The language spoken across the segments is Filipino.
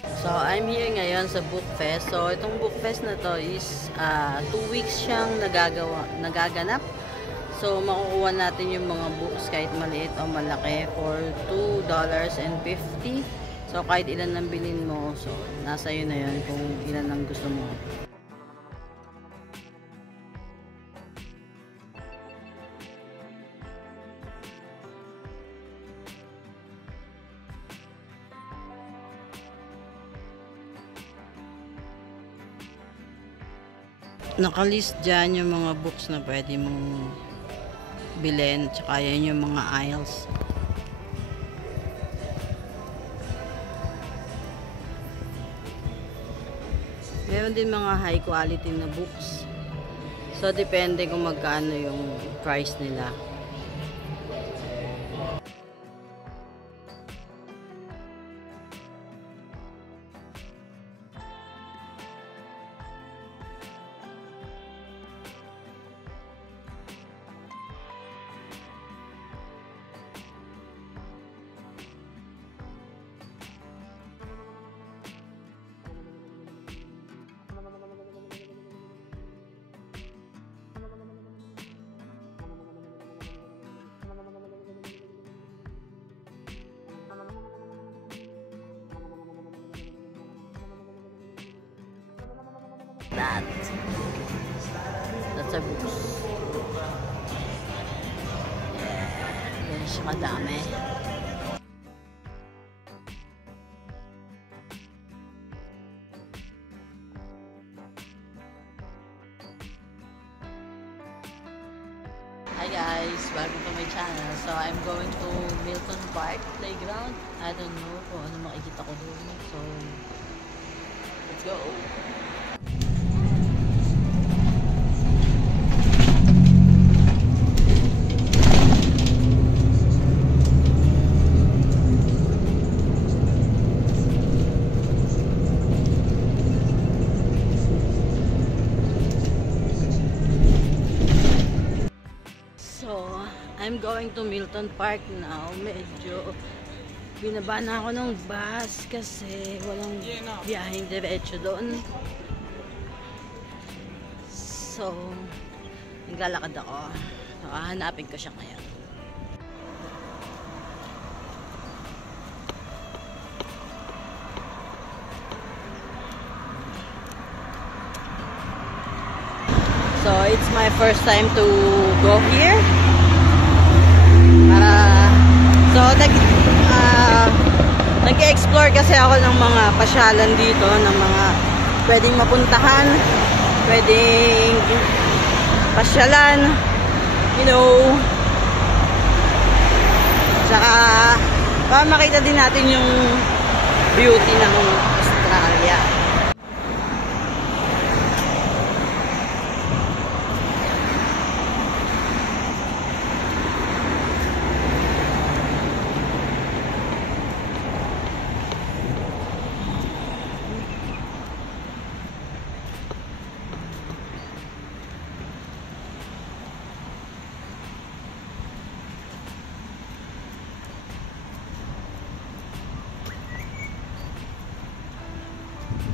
So, I'm here ngayon sa Book Fest. So, itong Book Fest na to is 2 weeks siyang nagaganap. So, makukuha natin yung mga books kahit maliit o malaki for $2.50. So, kahit ilan ang bilhin mo. So, nasa yun na yun kung ilan ang gusto mo. Nakalist dyan yung mga books na pwede mong bilhin, tsaka yan yung mga aisles. Meron din mga high quality na books, so depende kung magkano yung price nila. That's a books. Yeah, yan siya kadami. Hi guys, welcome to my channel. So I'm going to Milton Park Playground. I don't know kung ano makikita ko doon. So let's go. I'm going to Milton Park now. Medyo binaba na ako ng bus kasi walang biyaheng diretso doon. So, naglalakad ako. So, hahanapin ko siya ngayon. So, it's my first time to go here. Nag-explore kasi ako ng mga pasyalan dito, ng mga pwedeng mapuntahan, pwedeng pasyalan, you know. Saka para makita din natin yung beauty ng Australia.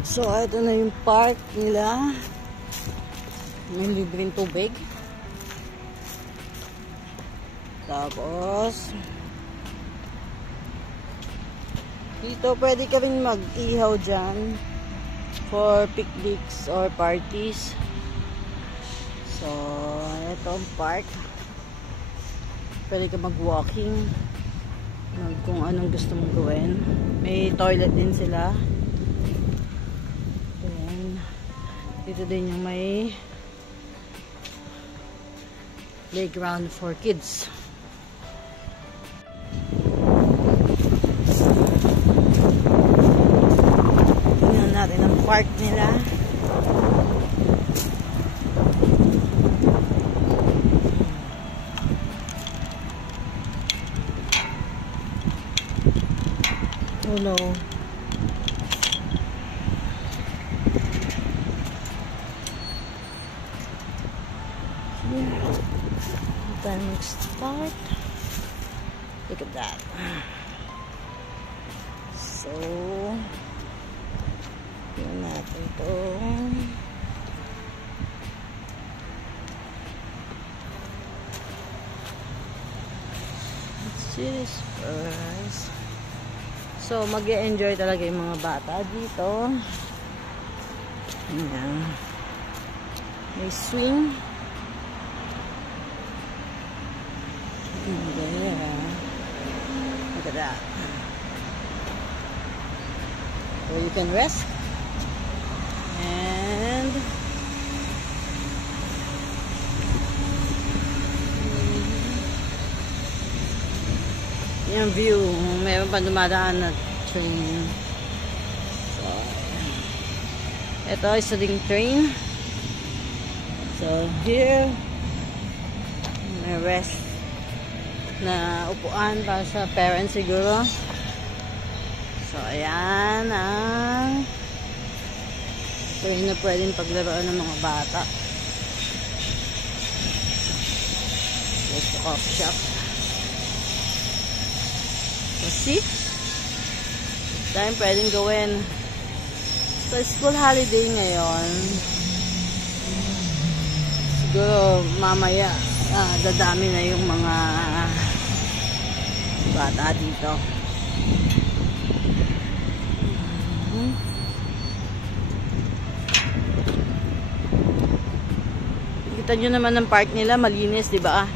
So, ito na yung park nila. May libreng tubig. Tapos, dito pwede ka rin mag-ihaw dyan for picnics or parties. So, ito ang park. Pwede ka mag-walking. Kung anong gusto mong gawin. May toilet din sila. Dito din yung may playground for kids. Tingnan natin ang park nila. Oh no. Time start. Look at that. So dito. Let's see this first. So, mag-e-enjoy talaga yung mga bata dito. Ayan. May swing. And there. Look at that. Where you can rest. And yung view, mayroon pa dumadaan na train. So, ito is a ding train. So, here may rest na upuan para sa parents siguro. So, ayan ang train na pwedeng paglaruan ng mga bata. There's the coffee shop. So, see? Dahil pwedeng gawin. So, school holiday ngayon. Siguro, mamaya, dadami na yung mga bata dito. Kita nyo naman ang park nila, malinis, di ba?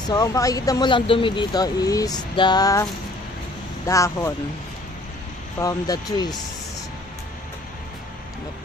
So, ang makikita mo lang dumi dito is the dahon from the trees. Look.